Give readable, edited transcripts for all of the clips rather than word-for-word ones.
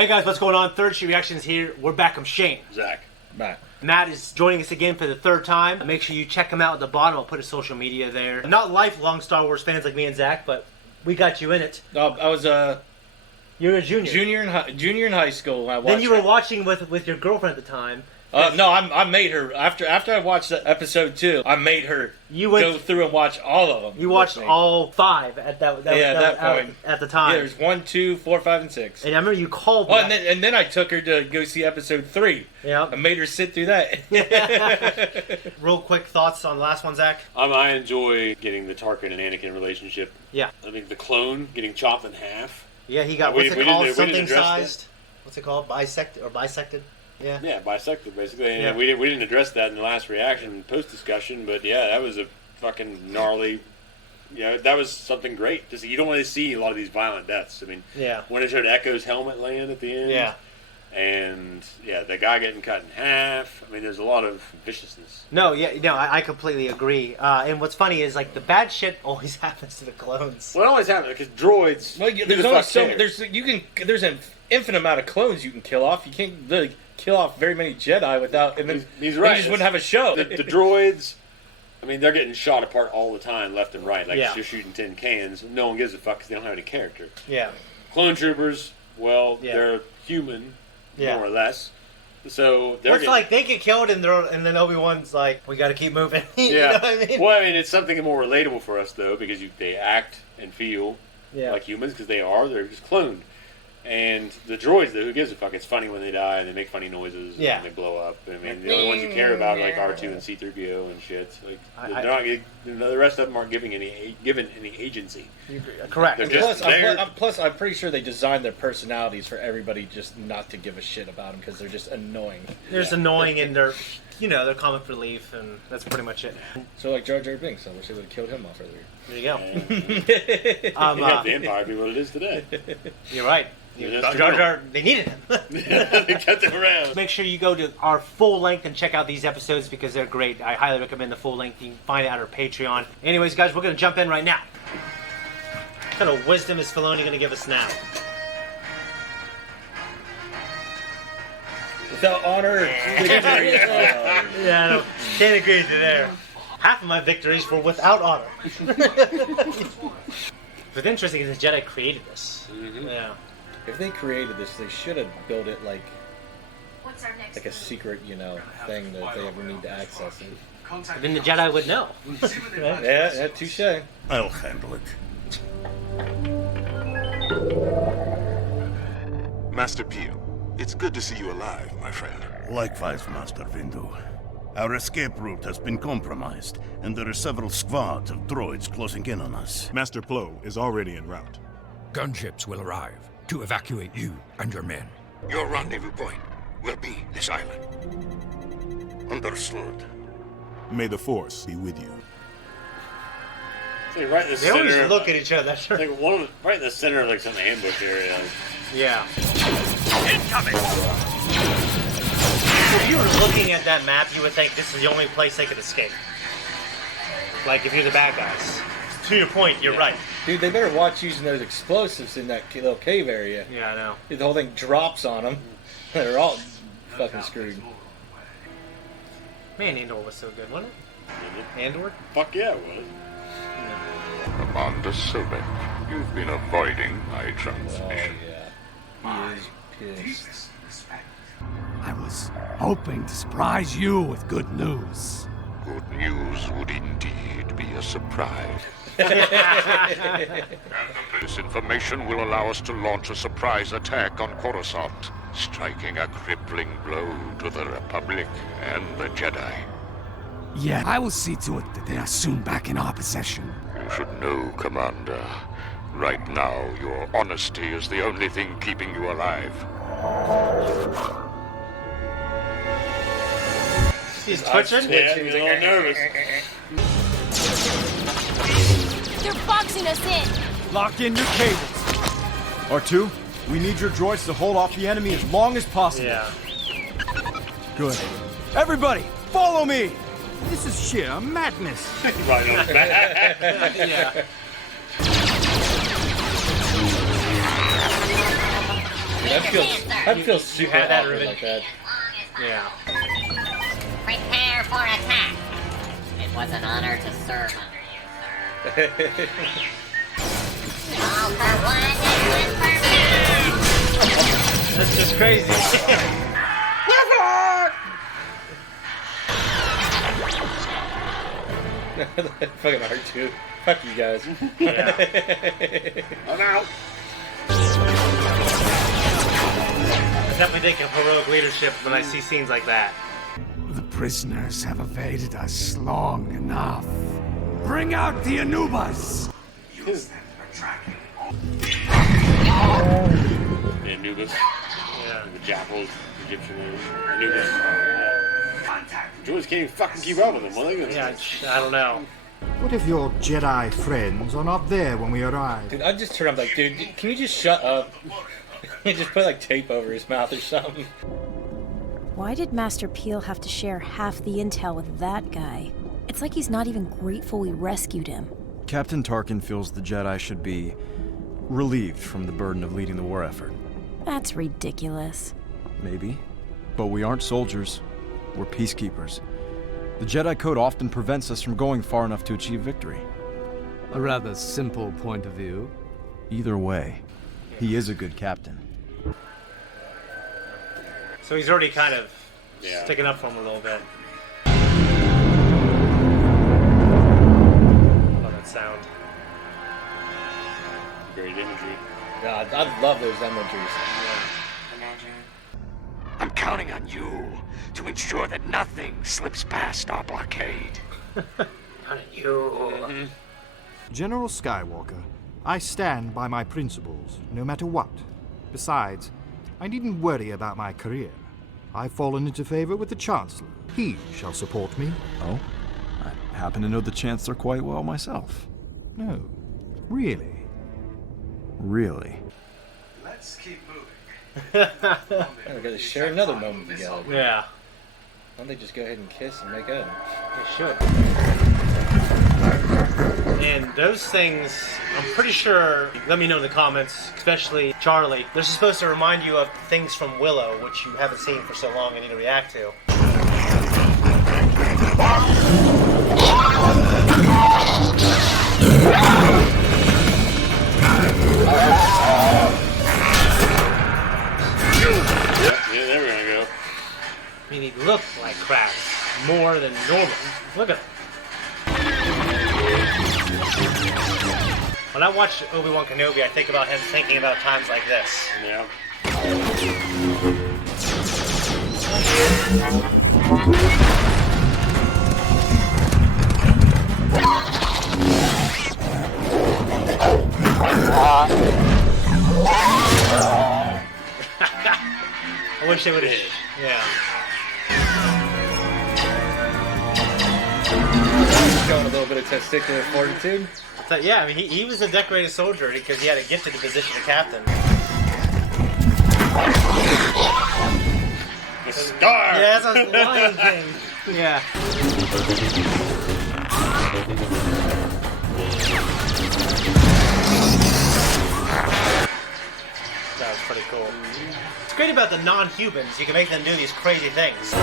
Hey guys, what's going on? Third Street Reactions here. We're back. I'm Shane. Zach. Matt is joining us again for the third time. Make sure you check him out at the bottom. I'll put his social media there. Not lifelong Star Wars fans like me and Zach, but we got you in it. I was You were a junior. Junior in high school when I watched. Then you were watching with your girlfriend at the time. No, I made her after I watched episode 2. I made her go through and watch all of them. You watched all 5 at that point at the time. Yeah, there's 1, 2, 4, 5, and 6. And I remember you called me. Well, and then I took her to go see episode 3. Yeah. I made her sit through that. Real quick thoughts on the last one, Zach? I enjoy getting the Tarkin and Anakin relationship. Yeah. I think the clone getting chopped in half. Yeah, he got, what's it called? Something sized? What's it called? Bisected? Yeah. Yeah, bisected, basically. And yeah. we didn't address that in the last reaction, post-discussion, but yeah, that was a fucking gnarly... Yeah, that was something great. Just, you don't want to see a lot of these violent deaths. I mean, yeah. When it showed Echo's helmet land at the end. Yeah. And, yeah, the guy getting cut in half. I mean, there's a lot of viciousness. No, I completely agree. And what's funny is, like, the bad shit always happens to the clones. Well, it always happens, because droids... Well, there's only so... There's an infinite amount of clones you can kill off. You can't really kill off very many Jedi without... And then he's right. You just wouldn't have a show. The droids... I mean, they're getting shot apart all the time, left and right. Like, you're shooting tin cans. No one gives a fuck because they don't have any character. Yeah. Clone troopers, well, they're human, more or less. So they're like they get killed and then Obi-Wan's like, we got to keep moving. You know what I mean? Well, I mean, it's something more relatable for us, though, because they act and feel like humans because they're just cloned. And the droids, though, who gives a fuck? It's funny when they die and they make funny noises and they blow up. I mean, the only ones you care about are like R2 and C-3PO and shit. Like, the rest of them aren't given any agency. Correct. Plus, I'm pretty sure they designed their personalities for everybody just not to give a shit about them because they're just annoying. They're just annoying and they're comic relief, and that's pretty much it. So like Jar Jar Binks, I wish they would have killed him off earlier. There you go. He had the Empire be what it is today. You're right. Jar Jar, they needed him. They kept him around. Make sure you go to our full length and check out these episodes because they're great. I highly recommend the full length. You can find it at our Patreon. Anyways, guys, we're going to jump in right now. What kind of wisdom is Filoni going to give us now? Without honor, victory. Yeah, no, can't agree with you there. Half of my victories were without honor. What's interesting is the Jedi created this. Mm-hmm. Yeah. If they created this, they should have built it like a secret, thing that they ever need to access it. Then the Jedi would know. Yeah, touche. I'll handle it. Master Peel, it's good to see you alive, my friend. Likewise, Master Windu. Our escape route has been compromised, and there are several squads of droids closing in on us. Master Plo is already en route. Gunships will arrive to evacuate you and your men. Your rendezvous point will be this island. Understood. May the Force be with you. Right in the center. They always look at each other. That's right. Right in the center of like some ambush area. Yeah. Incoming! If you were looking at that map, you would think this is the only place they could escape. Like, if you're the bad guys. To your point, you're right. Dude, they better watch using those explosives in that little cave area. Yeah, I know. The whole thing drops on them. They're all fucking screwed. Man, Andor was so good, wasn't it? Andor? Fuck yeah, it was. Commander Sobek, you've been avoiding my transmission. Oh, yeah. He is pissed. I was hoping to surprise you with good news. Good news would indeed be a surprise. This information will allow us to launch a surprise attack on Coruscant, striking a crippling blow to the Republic and the Jedi. Yeah, I will see to it that they are soon back in our possession. You should know, Commander. Right now, your honesty is the only thing keeping you alive. He's twitching? Yeah, he's a little nervous. They're boxing us in. Lock in your cables. R2, we need your droids to hold off the enemy as long as possible. Yeah. Good. Everybody, follow me! This is sheer madness. Right on his back. Yeah. That feels super awkward like that. Yeah. Prepare for attack. It was an honor to serve under you, sir. All for one and one for me. That's just crazy. Fucking R2. Fuck you guys. Yeah. I'm out. I definitely think of heroic leadership when I see scenes like that. The prisoners have evaded us long enough. Bring out the Anubas! The Anubis. Yeah. The jackals, Egyptian Anubis. Droids can't even fucking keep up with them. What are they gonna Yeah, I don't know. What if your Jedi friends are not there when we arrive? Dude, I'd just turn up like, dude, can you just shut up? Just put like tape over his mouth or something. Why did Master Peel have to share half the intel with that guy? It's like he's not even grateful we rescued him. Captain Tarkin feels the Jedi should be relieved from the burden of leading the war effort. That's ridiculous. Maybe. But we aren't soldiers. We're peacekeepers. The Jedi Code often prevents us from going far enough to achieve victory. A rather simple point of view. Either way, he is a good captain. So he's already kind of sticking up for him a little bit. Love that sound. Great imagery. God, I love those imageries. I'm counting on you to ensure that nothing slips past our blockade. General Skywalker, I stand by my principles, no matter what. Besides, I needn't worry about my career. I've fallen into favor with the Chancellor. He shall support me. Oh? I happen to know the Chancellor quite well myself. No, really? Really? Let's keep moving. We're gonna share another moment together. Yeah. Why don't they just go ahead and kiss and make up? They should. And those things, I'm pretty sure, let me know in the comments, especially Charlie, they're supposed to remind you of things from Willow, which you haven't seen for so long and need to react to. Yeah, there we're gonna go. I mean, he looked like crap more than normal. Look at him. When I watch Obi-Wan Kenobi, I think about him thinking about times like this. Yeah. I wish they would have. Yeah. Showing a little bit of testicular fortitude. Yeah, I mean, he was a decorated soldier because he had a gifted position of captain. The star! Yeah, that's a Lion King. Yeah. That was pretty cool. It's great about the non-humans. You can make them do these crazy things.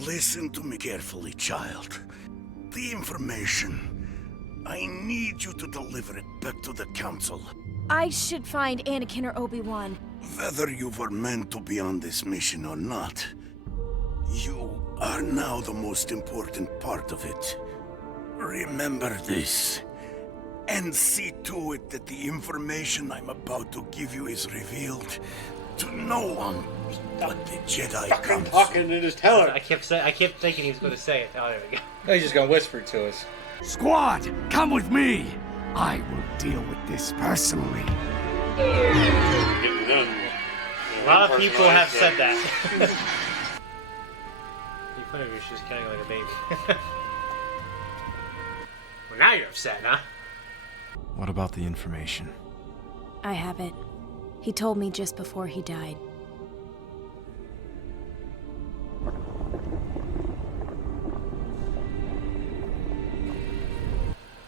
Listen to me carefully, child. The information, I need you to deliver it back to the Council. I should find Anakin or Obi-Wan. Whether you were meant to be on this mission or not, you are now the most important part of it. Remember this, and see to it that the information I'm about to give you is revealed to no one but the Jedi Council. Talking and just tell her. I kept thinking he was going to say it. Oh, there we go. No, he's just gonna whisper to us. Squad, come with me. I will deal with this personally. A lot of people have said that. You probably was just carrying like a baby. Well, now you're upset, huh? What about the information? I have it. He told me just before he died.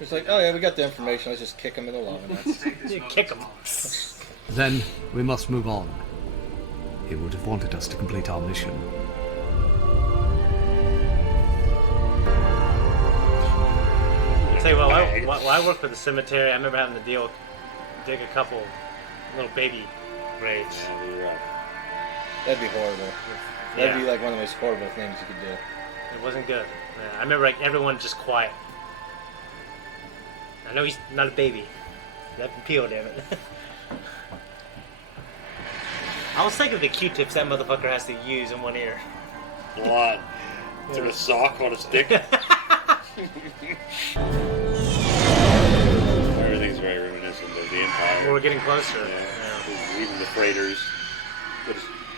It's like, oh yeah, we got the information. Let's just kick him in the lung. Kick him. Then we must move on. He would have wanted us to complete our mission. I'll tell you what, while I worked for the cemetery, I remember having to dig a couple little baby graves. That'd be horrible. That'd be like one of the most horrible things you could do. It wasn't good. Yeah, I remember like everyone just quiet. I know he's not a baby. That Peel, damn it. I was thinking of the Q-tips that motherfucker has to use in one ear. A lot. Is there a sock on a stick? Everything's very reminiscent of the Empire. We're getting closer. Yeah. Even the freighters, the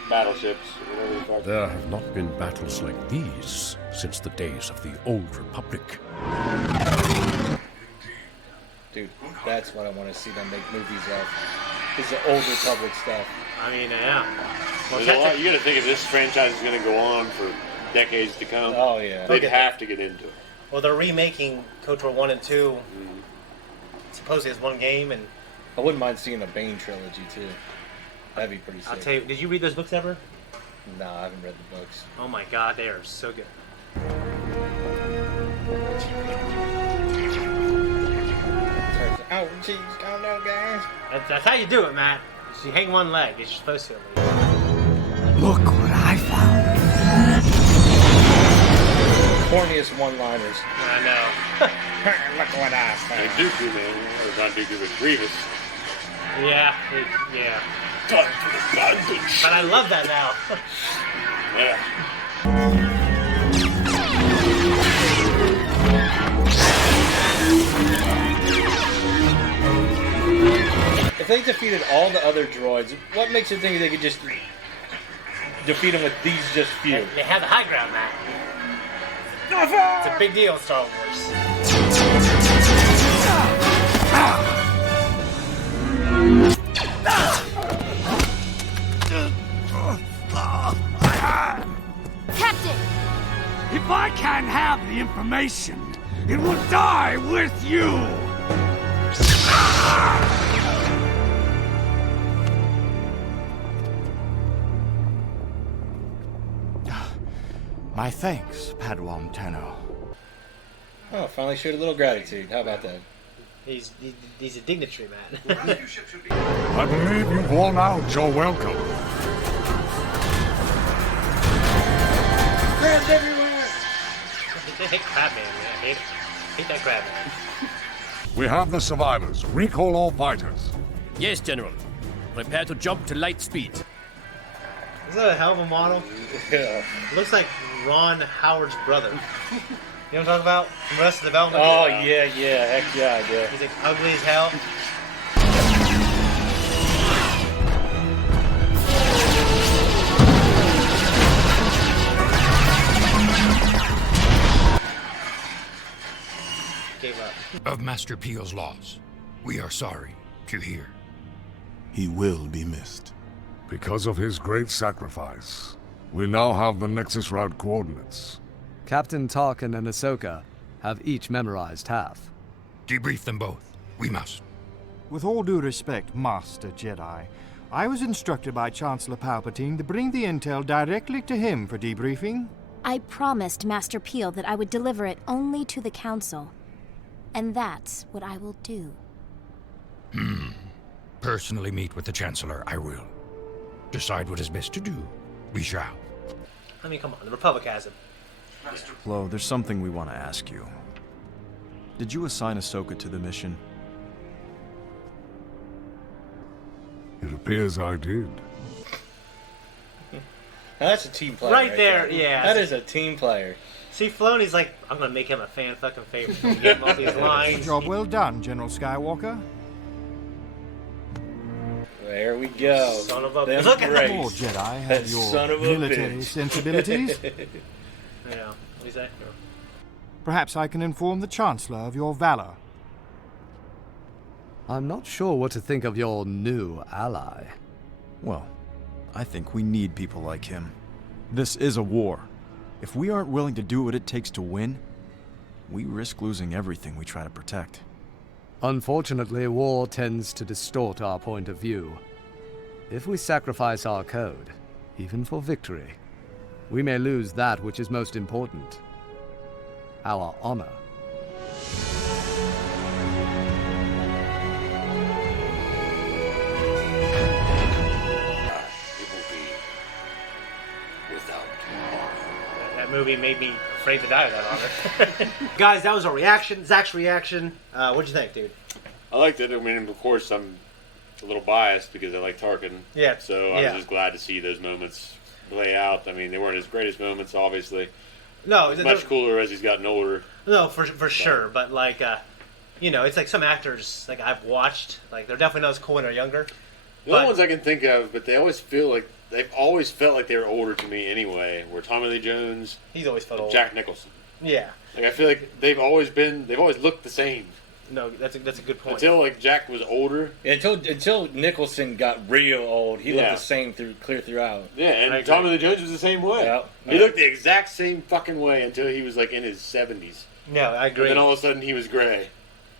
battleships, whatever the fuck. There have not been battles like these since the days of the Old Republic. Dude, that's what I want to see them make movies of. Is the Old Republic stuff. I mean, yeah. Well, There's a lot. You got to think if this franchise is going to go on for decades to come. Oh yeah. They'd have to get into it. Well, they're remaking KOTOR 1 and 2. Supposedly as one game, and I wouldn't mind seeing a Bane trilogy too. That'd be pretty sick. I'll tell you. Did you read those books ever? No, I haven't read the books. Oh my god, they are so good. Oh, jeez. Oh, no, guys. That's how you do it, Matt. You hang one leg. You're supposed to. Look what I found. Corniest one-liners. I know. Look what I found. Dooku, man. Or not Dooku, but Grievous. Yeah. Time for the bandage. But I love that now. Yeah. If they defeated all the other droids, what makes you think they could just defeat them with these just few? They have the high ground, Matt. It's a big deal in Star Wars. Captain! If I can't have the information, it will die with you! My thanks, Padawan Tenno. Oh, finally showed a little gratitude. How about that? He's a dignitary, man. I believe you've worn out your welcome. Crabs everywhere! I hate Crabman, man. I hate that Crabman. We have the survivors. Recall all fighters. Yes, General. Prepare to jump to light speed. Is that a hell of a model? Yeah. Looks like Ron Howard's brother. You know what I'm talking about? From Arrested Development? Oh, yeah. Heck yeah, I do. He's like ugly as hell. Gave up. Of Master Peel's loss, we are sorry to hear. He will be missed. Because of his great sacrifice, we now have the Nexus route coordinates. Captain Tarkin and Ahsoka have each memorized half. Debrief them both. We must. With all due respect, Master Jedi, I was instructed by Chancellor Palpatine to bring the intel directly to him for debriefing. I promised Master Peel that I would deliver it only to the Council. And that's what I will do. Personally meet with the Chancellor, I will. Decide what is best to do. We shall. I mean, come on. The Republic has him. Flo, there's something we want to ask you. Did you assign Ahsoka to the mission? It appears I did. Now that's a team player. Right there, yeah. That is a team player. See, Filoni's like, I'm gonna make him a fan fucking favorite. Get him all these lines. Job well done, General Skywalker. There we go. Son of a Them look at that. More Jedi have That your son of a military bitch. sensibilities. Yeah, what is that? Perhaps I can inform the Chancellor of your valor. I'm not sure what to think of your new ally. Well, I think we need people like him. This is a war. If we aren't willing to do what it takes to win, we risk losing everything we try to protect. Unfortunately, war tends to distort our point of view. If we sacrifice our code, even for victory, we may lose that which is most important. Our honor. That movie made me afraid to die without honor. Guys, that was our reaction. Zach's reaction. What'd you think, dude? I liked it. I mean, of course, I'm a little biased because I like Tarkin. Yeah. So I was just glad to see those moments play out. I mean, they weren't his greatest moments, obviously. No, it's much cooler as he's gotten older. No, for sure. But like, it's like some actors like I've watched. Like they're definitely not as cool when they're younger. The only ones I can think of, but they've always felt like they were older to me anyway. Were Tommy Lee Jones? He's always felt old. Jack Nicholson. Yeah. Like I feel like they've always looked the same. No, that's a good point. Until like Jack was older. Yeah, until Nicholson got real old, he looked the same throughout. Yeah, and Tommy Lee Jones was the same way. Yeah. He looked the exact same fucking way until he was like in his 70s. No, I agree. And then all of a sudden he was gray.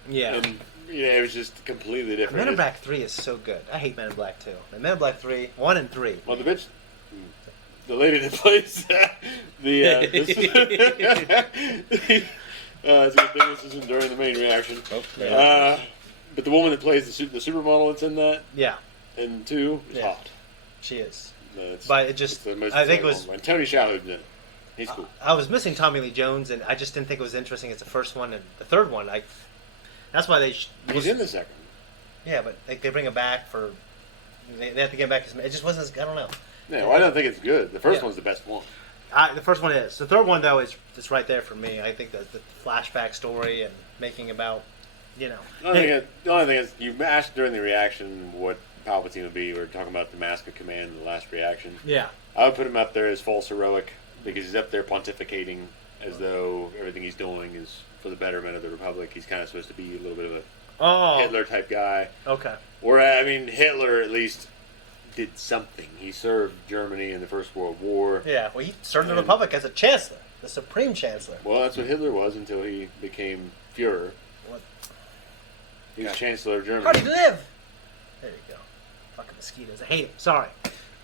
Yeah. And it was just completely different. Men in Black 3 is so good. I hate Men in Black 2. And Men in Black 3, 1 and 3. Well, the lady that plays it's a good thing this isn't during the main reaction. But the woman that plays the supermodel that's in that, in 2, is hot. She is. But it just, I think it was... And Tony Shalhoub's in it. He's cool. I was missing Tommy Lee Jones, and I just didn't think it was interesting as the first one. And the third one, that's why they... He's in the second. Yeah, but they bring him back for... They have to get him back. It just wasn't... I don't know. Yeah, well, I don't think it's good. The first one's the best one. The first one is. The third one, though, is right there for me. I think the flashback story and making about, The only thing is, you asked during the reaction what Palpatine would be. We were talking about the Mask of Command in the last reaction. Yeah. I would put him up there as false heroic because he's up there pontificating as though everything he's doing is for the betterment of the Republic. He's kind of supposed to be a little bit of a Hitler-type guy. Okay. Hitler at least did something. He served Germany in the First World War. Yeah, well, he served the Republic as a chancellor, the supreme chancellor. Well, that's what Hitler was until he became Führer. What? He was Chancellor of Germany. How do you live? There you go. Fucking mosquitoes. I hate them. Sorry.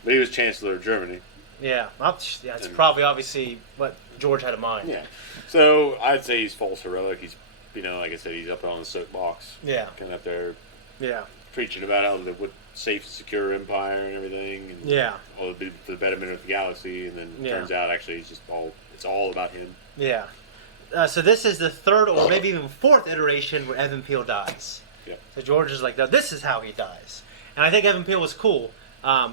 But he was Chancellor of Germany. Yeah. It's probably obviously what George had in mind. Yeah. So I'd say he's false heroic. He's, like I said, he's up on the soapbox. Yeah. Kind of up there. Yeah. Preaching about how they would safe, secure empire and everything. And all for the betterment of the galaxy. And then it turns out actually it's all about him. Yeah. So this is the third or maybe even fourth iteration where Evan Peel dies. Yeah. So George is like, no, this is how he dies. And I think Evan Peel was cool.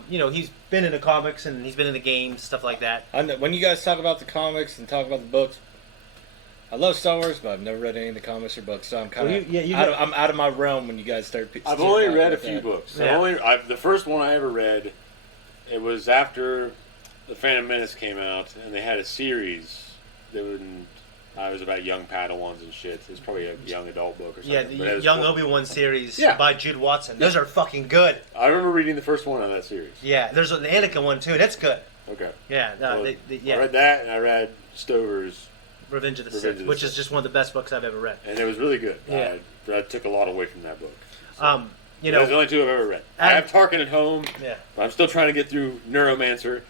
He's been in the comics and he's been in the games, stuff like that. When you guys talk about the comics and talk about the books, I love Star Wars, but I've never read any of the comics or books, so I'm kind of I'm out of my realm when you guys start. I've only read a few books. Yeah. The first one I ever read, it was after the Phantom Menace came out, and they had a series that was about young Padawans and shit. It was probably a young adult book or something. Yeah, the Young Obi-Wan series by Jude Watson. Those are fucking good. I remember reading the first one of that series. Yeah, there's an Anakin one too. That's good. Okay. Yeah, I read that, and I read Stover's Revenge of the Sith, which is just one of the best books I've ever read. And it was really good. Yeah. I took a lot away from that book. So. There's the only two I've ever read. I have Tarkin at home, but I'm still trying to get through Neuromancer,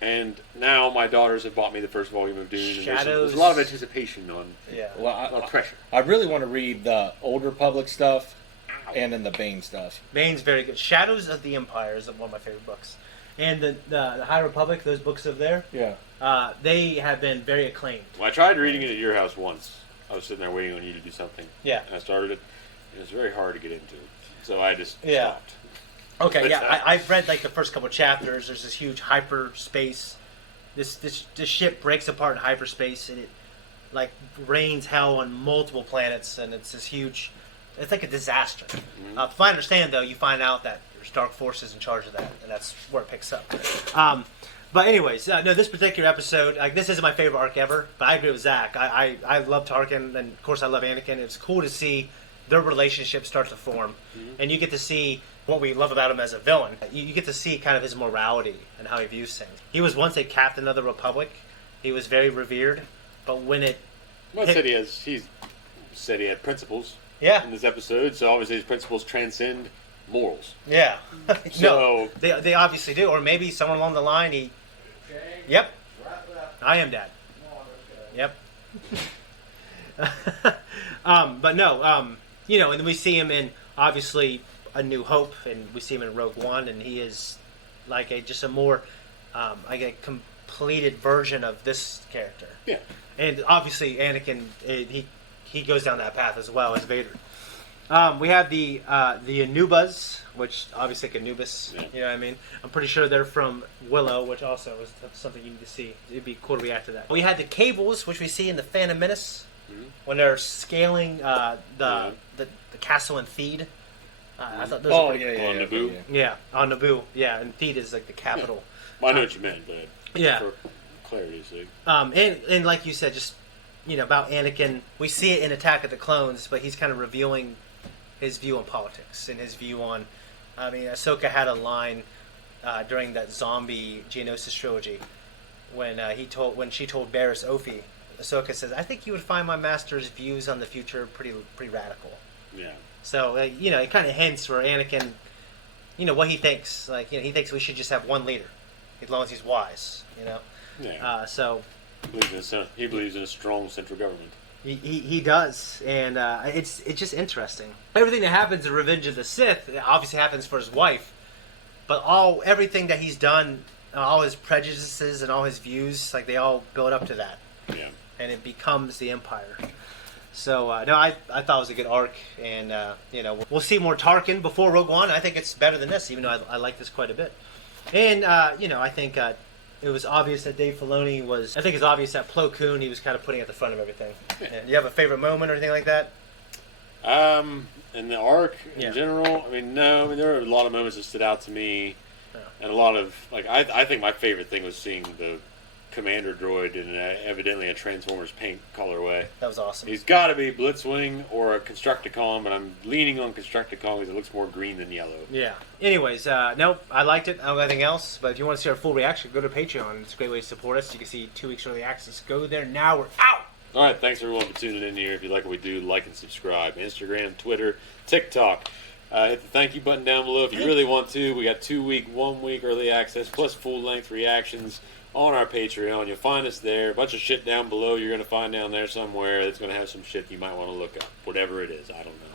and now my daughters have bought me the first volume of Dune. There's a lot of anticipation on a lot of pressure. I really want to read the Old Republic stuff and then the Bane stuff. Bane's very good. Shadows of the Empire is one of my favorite books. And the High Republic, those books over there, they have been very acclaimed. Well, I tried reading it at your house once. I was sitting there waiting on you to do something. Yeah. And I started it. It was very hard to get into. So I just stopped. Okay, I've read like the first couple chapters. There's this huge hyperspace. This ship breaks apart in hyperspace, and it like rains hell on multiple planets, and it's this huge... It's like a disaster. Mm-hmm. If I understand, though, you find out that there's dark forces in charge of that, and that's where it picks up. But anyways, no, this particular episode, this isn't my favorite arc ever, but I agree with Zach. I love Tarkin, and of course I love Anakin. It's cool to see their relationship starts to form, and you get to see what we love about him as a villain. You get to see kind of his morality and how he views things. He was once a captain of the Republic. He was very revered, but when it... Well, he said he had principles in this episode, so obviously his principles transcend morals. Yeah. So no, they obviously do. Or maybe somewhere along the line he... Yep. I am Dad. Yep. But no, you know, and then we see him in, obviously, A New Hope, and we see him in Rogue One, and he is like just a more, like a completed version of this character. Yeah. And obviously Anakin, he goes down that path as well as Vader. We have the Anubas, which obviously like Anubis, you know what I mean? I'm pretty sure they're from Willow, which also is something you need to see. It'd be cool to react to that. We had the cables, which we see in the Phantom Menace, when they're scaling the castle in Theed. I thought those were pretty cool. On Naboo? Yeah, on Naboo. Yeah, and Theed is like the capital. Well, I know what you meant, but for clarity's sake. And like you said, just, you know, about Anakin, we see it in Attack of the Clones, but he's kind of revealing his view on politics and his view on... I mean, Ahsoka had a line during that zombie Geonosis trilogy when she told Barriss Ophi, Ahsoka says, "I think you would find my master's views on the future pretty radical." Yeah. So you know, it kind of hints for Anakin, you know, what he thinks. Like, you know, he thinks we should just have one leader, as long as he's wise. You know. Yeah. So. He believes in a strong central government. He does, and it's just interesting. Everything that happens in Revenge of the Sith obviously happens for his wife, but everything that he's done, all his prejudices and all his views, like they all build up to that. Yeah. And it becomes the Empire. So no, I thought it was a good arc, and you know, we'll see more Tarkin before Rogue One. I think it's better than this, even though I like this quite a bit. And you know, I think. It was obvious that Dave Filoni was... I think it's obvious that Plo Koon, he was kind of putting at the front of everything. Yeah. Do you have a favorite moment or anything like that? In the arc, in general, I mean, no. I mean, there were a lot of moments that stood out to me. Yeah. And a lot of... Like, I think my favorite thing was seeing the commander droid in evidently a Transformers paint colorway. That was awesome. He's got to be Blitzwing or a Constructicon, but I'm leaning on Constructicon because it looks more green than yellow. Yeah. Anyways, nope, I liked it. I don't have anything else, but if you want to see our full reaction, go to Patreon. It's a great way to support us. You can see 2 weeks early access. Go there now. We're out! All right, thanks everyone for tuning in here. If you like what we do, like and subscribe. Instagram, Twitter, TikTok. Hit the thank you button down below if you really want to. We got 2 week, 1 week early access plus full length reactions on our Patreon. You'll find us there. A bunch of shit down below you're going to find down there somewhere that's going to have some shit you might want to look up. Whatever it is, I don't know.